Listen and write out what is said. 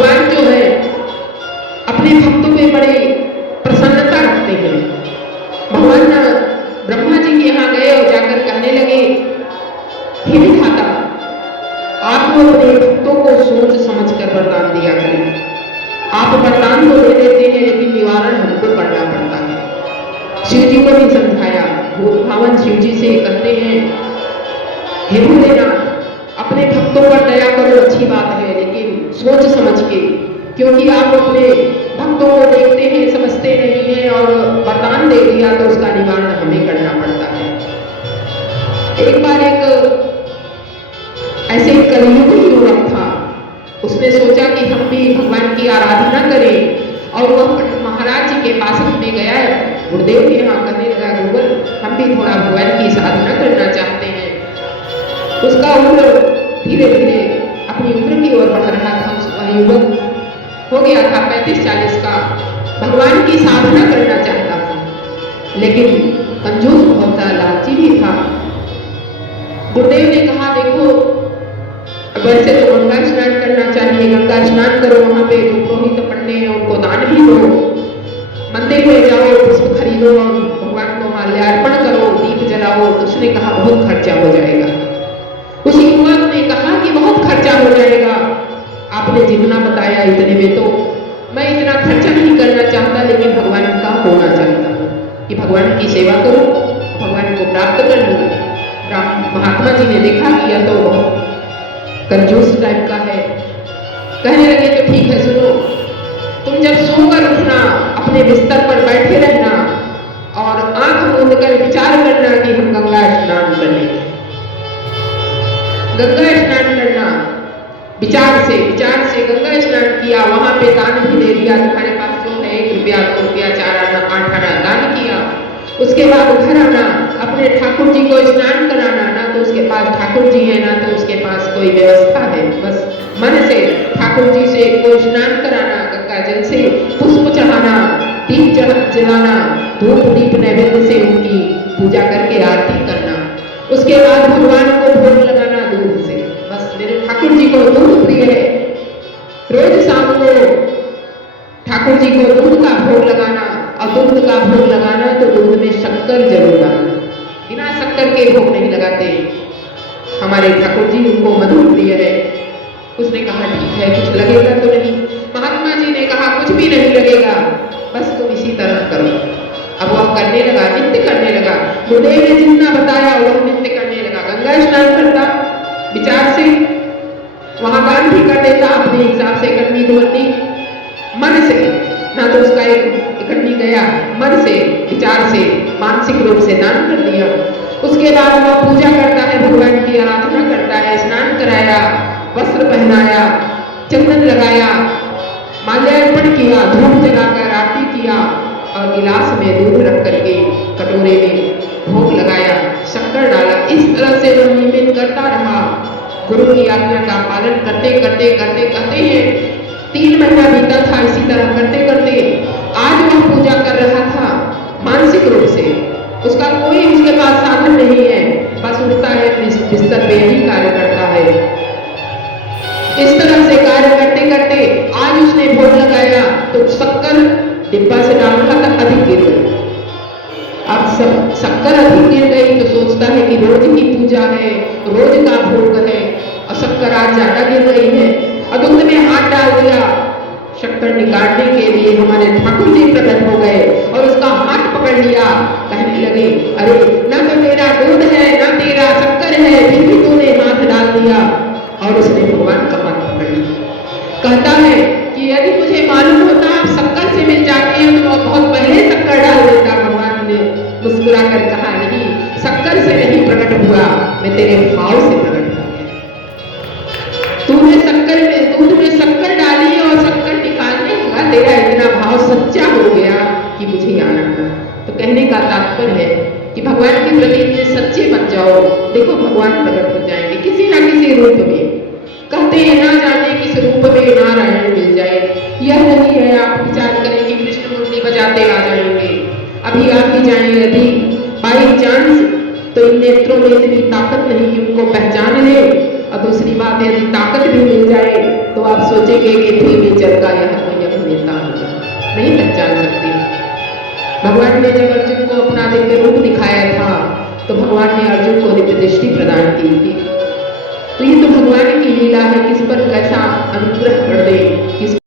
भगवान जो है अपने भक्तों पे बड़े प्रसन्नता रखते हैं। भगवान ब्रह्मा जी के यहाँ गए और जाकर कहने लगे, हे विधाता, आप अपने भक्तों को सोच समझ कर वरदान दिया करें। आप वरदान तो दे देते हैं लेकिन निवारण हमको करना पड़ता है। शिव जी को भी समझाया। भूत भावन शिव जी से कहते हैं, हे भोलेनाथ, अपने भक्तों पर दया करो, अच्छी बात है, लेकिन सोच समझ के, क्योंकि आप अपने भक्तों को देखते हैं, समझते नहीं हैं और वरदान दे दिया तो उसका निवारण हमें करना पड़ता है। एक बार एक ऐसे कलयुगी युवक था, उसने सोचा कि हम भी भगवान की आराधना करें और वह महाराज जी के पास में गया, गुरुदेव के यहाँ कहने लगा, गुरुवर हम भी थोड़ा भगवान की साधना करना चाहते हैं। उसका उम्र धीरे धीरे अपनी उम्र की ओर बढ़ रहा था। उसका युवक हो गया था 35-40 का, भगवान की साधना करना चाहता था, लेकिन कंजूस बहुत था, लालची भी था। गुरुदेव ने कहा, देखो वैसे तो गंगा स्नान करना चाहिए, गंगा स्नान करो, वहां पे जो पुरोहित पंडे हैं उनको दान भी दो, मंदिर में जाओ, पुष्प खरीदो और भगवान को माल्यार्पण करो, दीप जलाओ। उसने कहा बहुत खर्चा हो जाएगा। उस युवक ने कहा कि बहुत खर्चा हो जाएगा, आपने जितना बताया इतने में तो मैं इतना खर्चा नहीं करना चाहता, लेकिन भगवान का होना चाहता हूँ कि भगवान की सेवा करूं, भगवान को प्राप्त कर लूं। महात्मा जी ने देखा कि यह तो बहुत कंजूस टाइप का है। कहने लगे, तो ठीक है, सुनो, तुम जब सोकर उठना, अपने बिस्तर पर बैठे रहना और आंख मूंद कर विचार करना कि हम गंगा स्नान करेंगे। गंगा स्नान करना, विचार से गंगा स्नान किया, वहां पे दान भी दे दिया, तुम्हारे पास जो है 1 रुपया 2 रुपया 4 आना 8 आना दान किया। उसके बाद घर आना, अपने ठाकुर जी को स्नान कराना, ना तो उसके पास ठाकुर जी है ना तो उसके पास कोई व्यवस्था है, बस मन से ठाकुर जी से को स्नान कराना, गंगा जल से पुष्प चढ़ाना, दीप जलाना, धूप दीप नैवेद्य से उनकी पूजा करके आरती करना। उसके बाद भगवान को भोग लगाना दूध से, बस मेरे ठाकुर जी को दूध प्रिय है, रोज शाम को ठाकुर जी को दूध का भोग लगाना। और दूध का भोग लगाना तो दूध में शक्कर जरूर डालना, बिना शक्कर के भोग नहीं लगाते हमारे ठाकुर जी, उनको मधुर प्रिय है। उसने कहा ठीक है, कुछ लगेगा तो नहीं। महात्मा जी ने कहा कुछ भी नहीं लगेगा, बस तुम इसी तरह करो। अब वह करने लगा, नित्य करने लगा। गुरुदेव ने जितना बताया वह नित्य करने लगा। गंगा स्नान करता विचार से, वहां दान भी कर देता अपने हिसाब से, करनी धोनी मन से, ना तो उसका एक इकट्ठी गया, मन से विचार से मानसिक रूप से दान कर दिया। उसके बाद वह पूजा करता है, भगवान की आराधना करता है, स्नान कराया, वस्त्र पहनाया, चंदन लगाया, माल्यार्पण किया, धूप जलाकर आरती किया और गिलास में दूध रख करके कटोरे में भोग लगाया, शक्कर डाला। इस तरह से वह नियमित करता रहा। गुरु की आज्ञा का पालन करते करते करते कहते हैं 3 महीना बीता था। इसी तरह करते करते आज वह पूजा कर रहा था मानसिक रूप से, उसका कोई उसके पास साधन नहीं है, बस उठता है बिस्तर पे ही कार्य करता है। इस तरह से कार्य करते करते आज उसने भोग लगाया तो शक्कर डिब्बा से डाल रहा था, अधिक गिर गई। अब सब शक्कर अधिक गिर गई तो सोचता है कि रोज की पूजा है, रोज का भोग है और शक्कर आज ज्यादा गिर गई है और दूध में हाथ डाल दिया। शक्कर निकालने के लिए हमारे ठाकुर जी प्रकट हो गए और उसका हाथ पकड़ लिया। कहने लगे, अरे ना तो तेरा दूध है ना तेरा शक्कर है, फिर भी तूने हाथ डाल दिया। और उसने भगवान का हाथ पकड़ लिया। कहता है कि यदि मुझे मालूम होता आप शक्कर से मिल जाते हैं तो बहुत पहले शक्कर डाल देता। भगवान ने मुस्कुरा कर कहा, नहीं, शक्कर से नहीं प्रकट हुआ, मैं तेरे भाव से प्रकट हो गया। तूने शक्कर में दूध में शक्कर डाली और शक्कर निकालने का तेरा इतना भाव सच्चा हो गया कि मुझे आना पड़ा। तो कहने का तात्पर्य है कि भगवान के प्रति इतने सच्चे बन जाओ, देखो भगवान प्रकट हो जाएंगे किसी न किसी रूप में। कहते हैं ना जाने किस रूप में नारायण मिल जाए, यह नहीं है आप विचार करें कि कृष्ण मुरली बजाते आ जाएंगे, अभी आ ही जाएंगे। यदि बाई चांस तो इन नेत्रों में इतनी ताकत नहीं कि उनको पहचान ले और और दूसरी बात, यदि ताकत भी मिल जाए तो आप सोचेंगे कि थी नेचर का यह कोई अभिनेता होगा, नहीं पहचान सकते। भगवान ने जब अर्जुन को अपना दिव्य रूप दिखाया था तो भगवान ने अर्जुन को दिव्य दृष्टि प्रदान की थी। तो ये तो भगवान की लीला है, किस पर कैसा अनुग्रह कर दे, किस